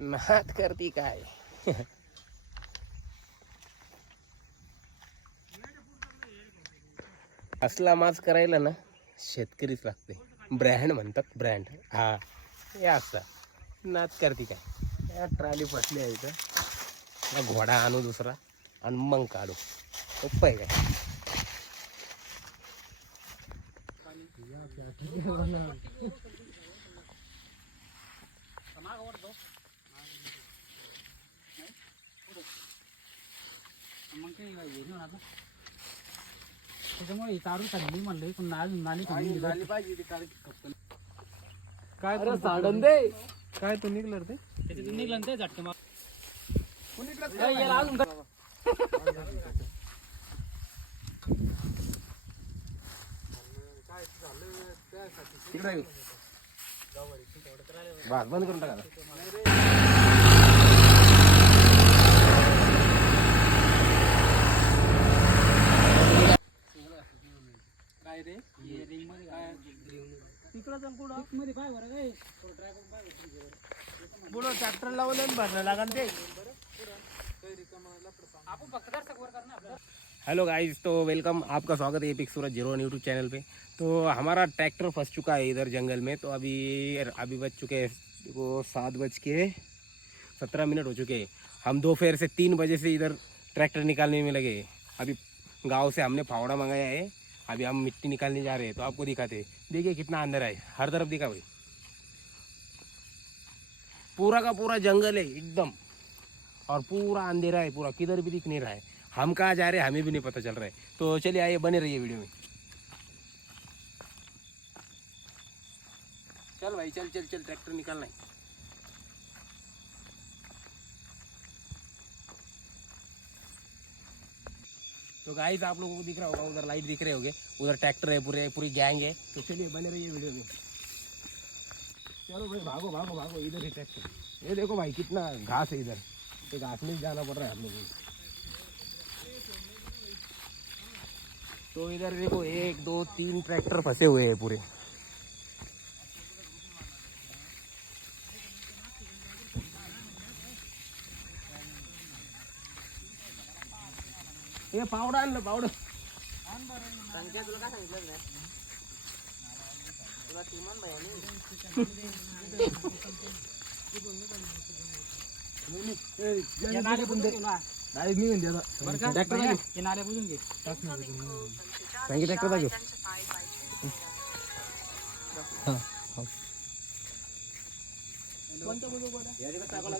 नात करती काय. असला माज करायला ना शेतकरीच लागते. ब्रँड म्हणतात, ब्रँड. हा हे असं नात करती काय. या ट्रॉली फसली आहे इथं. या घोडा आणू दुसरा आणि मग काढू. उपाय काय. त्याच्यामुळे तारून चालली म्हणलं पण नाली पाहिजे. काय साडन दे. काय तो निघलं ते त्याच्यातून निघलं ते झटके मार. बंद करून टाका. काय रे रिंग मध्ये काय तिकडं जाऊन कुठं मध्ये पाय बरं काय पुढं ट्रॅक्टर लावून भरलं लागन ते आपण फक्त दर्शक वर करणार. हेलो गाइस, तो वेलकम, आपका स्वागत है एपिक सूरज 01 यूट्यूब चैनल पे। तो हमारा ट्रैक्टर फंस चुका है इधर जंगल में। तो अभी बज चुके हैं देखो 7:17 हो चुके हैं। हम दोपहर से 3 बजे से इधर ट्रैक्टर निकालने में लगे। अभी गांव से हमने फावड़ा मंगाया है, अभी हम मिट्टी निकालने जा रहे हैं। तो आपको दिखाते हैं, देखिए कितना अंदर है, हर तरफ दिखा भाई, पूरा का पूरा जंगल है एकदम, और पूरा अंधेरा है, पूरा किधर भी दिख नहीं रहा है। हम कहाँ जा रहे हैं हमें भी नहीं पता चल रहा है। तो चलिए आइए, बने रहिए वीडियो में। चल भाई, चल चल चल, ट्रैक्टर निकालना है। तो गाइस, आप लोगों को दिख रहा होगा, उधर लाइट दिख रहे होंगे, उधर ट्रैक्टर है, पूरी गैंग है। तो चलिए बने रहिए वीडियो में। चलो भाई, भागो भागो भागो, इधर ही ट्रैक्टर। ये देखो भाई, कितना घास है इधर, तो घास में जाना पड़ रहा है हम लोगों को। तो इधर देखो 1 2 3 ट्रैक्टर फंसे हुए हैं पूरे। ये पावडा आणलं, पावडं. सांगितलं तुला काय सांगितलं नाही तुला तिमान भाई नाले बुजून घे ट्रॅक्टर दाखव.